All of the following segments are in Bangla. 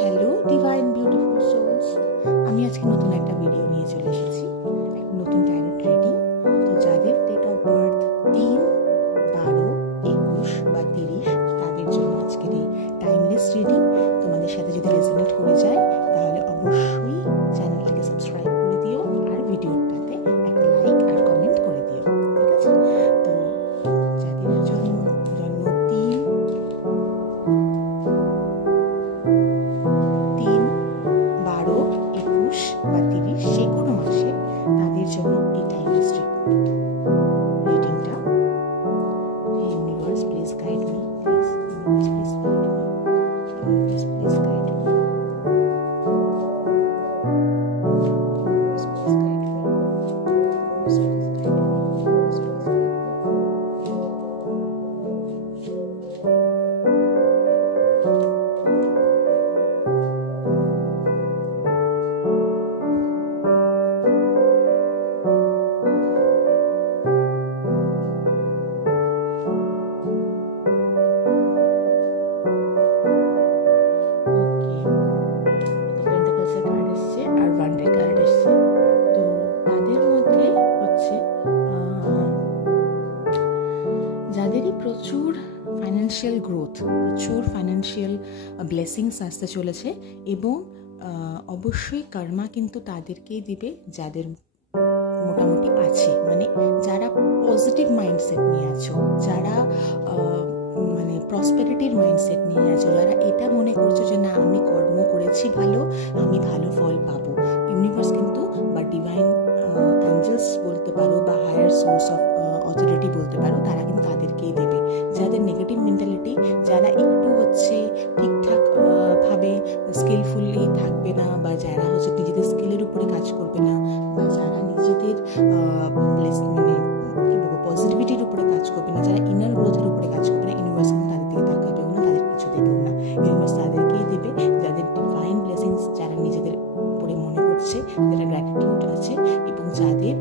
হ্যালো ডিভাইন বিউটিফুল সোলস, আমি আজকে নতুন একটা ভিডিও নিয়ে চলে এসেছি, একটা নতুন টাইরোট রিডিং। তো যাদের ডেট অফ বার্থ 3, 12, 21 বা 30 তাদের জন্য আজকের এই টাইমলেস রিডিং তোমাদের সাথে যদি রেজোনেট করে যায় তাহলে অবশ্যই চ্যানেলটাকে সাবস্ক্রাইব করে দিও আর ভিডিওটাতে একটা লাইক আর কমেন্ট করে দিও, ঠিক আছে? তো যাদের জন্ম 3, 12, 21 বা 30 যে কোনো মাসে তাদের জন্য এই টাইমলেস রিডিংটা। Universe please guide me, please universe please guide me, universe please guide me, universe please guide me, universe please guide me, universe please guide me. যাদেরই প্রচুর ফাইন্যান্সিয়াল গ্রোথ, প্রচুর ফাইন্যান্সিয়াল ব্লেসিংস আসতে চলেছে এবং অবশ্যই কর্মা কিন্তু তাদেরকেই দিবে যাদের মোটামুটি আছে, মানে যারা পজিটিভ মাইন্ডসেট নিয়ে আছো, যারা মানে প্রসপেরিটির মাইন্ডসেট নিয়ে আছো, যারা এটা মনে করছো যে না আমি কর্ম করেছি ভালো, আমি ভালো ফল পাবো। ইউনিভার্স কিন্তু বা ডিভাইন অ্যাঞ্জেলস বলতে পারো বা হায়ার সোর্স অফ অথরিটি বলতে পারো, তারা কিন্তু তাদেরকেই দেবে। যাদের নেগেটিভ মেন্টালিটি, যারা একটু ঠিকঠাক ভাবে স্কিলফুলি থাকবে না, বা যারা নিজেদের স্কিলের উপরে কাজ করবে না, বা যারা নিজেদের মানে কি বলবো পজিটিভিটির উপরে কাজ করবে না, যারা ইনার গ্রোথের উপরে কাজ করবে না, ইউনিভার্স কিন্তু তাদের দিকে তাকাবেও না, তাদের কিছু দেবেও না। ইউনিভার্স তাদেরকেই দেবে যাদের ডিভাইন ব্লেসিংস, যারা নিজেদের উপরে মনে করছে, যারা গ্র্যাটিটিউড আছে এবং যাদের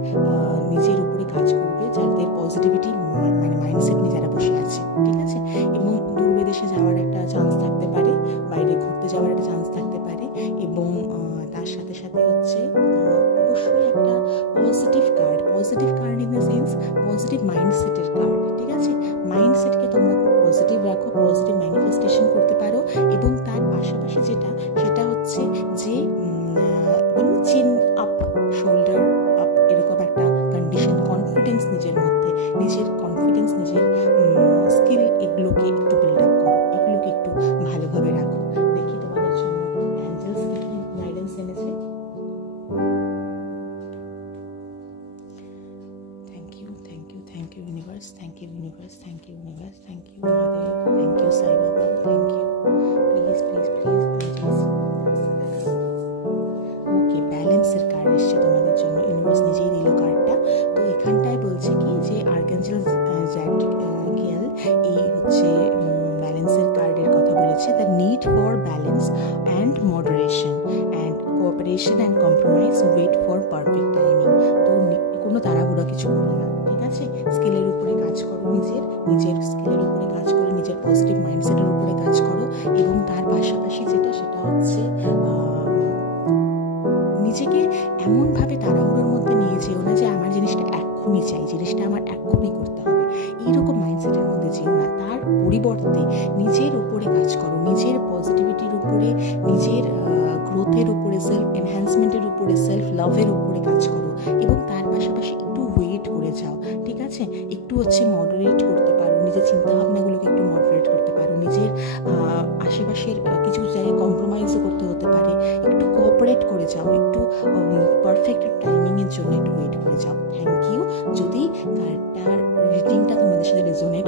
নিজের উপরে কাজ করবে, যাদের পজিটিভিটি মানে মাইন্ডসেট নিয়ে যারা বসে আছে, ঠিক আছে? এবং দূর বিদেশে যাওয়ার একটা চান্স থাকতে পারে, বাইরে ঘুরতে যাওয়ার একটা চান্স থাকতে পারে, এবং তার সাথে সাথে অবশ্যই একটা positive card in the sense positive মাইন্ডসেটের কার্ড, ঠিক আছে? মাইন্ডসেটকে তোমরা পজিটিভ রাখো, পজিটিভ ম্যানিফেস্টেশন করতে পারো, এবং তার পাশাপাশি সেটা হচ্ছে যে চিন আপ, শোল্ডার আপ, এরকম একটা কন্ডিশন, কনফিডেন্স নিজের মধ্যে, নিজের কনফিডেন্স, নিজের স্কিল, এগুলোকে একটু বিল্ড আপ করো, এগুলোকে একটু ভালোভাবে রাখো। দেখি তোমাদের জন্য অ্যাঞ্জেলস কি গাইডেন্স এনেছে। Thank you universe, thank you universe, thank you universe, thank you Mahadev, thank you Sai Baba, thank you. Please please please okay, ব্যালেন্সের কার্ড এসছে তোমাদের জন্য, ইউনিভার্স নিজেই দিল কার্ডটা। তো এখানটায় বলছে কি যে আর্কাঞ্জেল জ্যাডকিয়াল এই ব্যালেন্সের কার্ডের কথা বলেছে। The need for balance and moderation and cooperation and compromise, wait for perfect timing. তো কোনো তাড়াহুড়ো কিছু করো না, ঠিক আছে? স্কিলের উপরে কাজ করো, নিজের স্কিলের উপরে কাজ করো, নিজের পজিটিভ মাইন্ডসেটের উপরে কাজ করো, এবং তার পাশাপাশি সেটা হচ্ছে নিজেকে এমনভাবে তাড়াহুড়োর মধ্যে নিয়ে যেও না যে আমার জিনিসটা এক্ষুনি চাই, জিনিসটা আমার এক্ষুনি করতে হবে, এইরকম মাইন্ডসেটের মধ্যে যেও না। তার পরিবর্তে নিজের উপরে কাজ করো, নিজের পজিটিভিটির উপরে, নিজের গ্রোথের উপরে, সেলফ এনহ্যান্সমেন্টের উপরে, সেলফ লাভের উপরে কাজ করো, এবং তার পাশাপাশি একটু ওয়েট করে যাও, ঠিক আছে? একটু মডারেট করতে পারো, নিজের চিন্তাভাবনাগুলোকে একটু মডারেট করতে পারো, নিজের আশেপাশের কিছু জায়গায় কম্প্রোমাইজও করতে হতে পারে, একটু কোঅপারেট করে যাও, একটু পারফেক্ট টাইমিংয়ের জন্য একটু ওয়েট করে যাও। Thank you. যদি কার্ডটার রিডিংটা তোমাদের সাথে রেজোনেট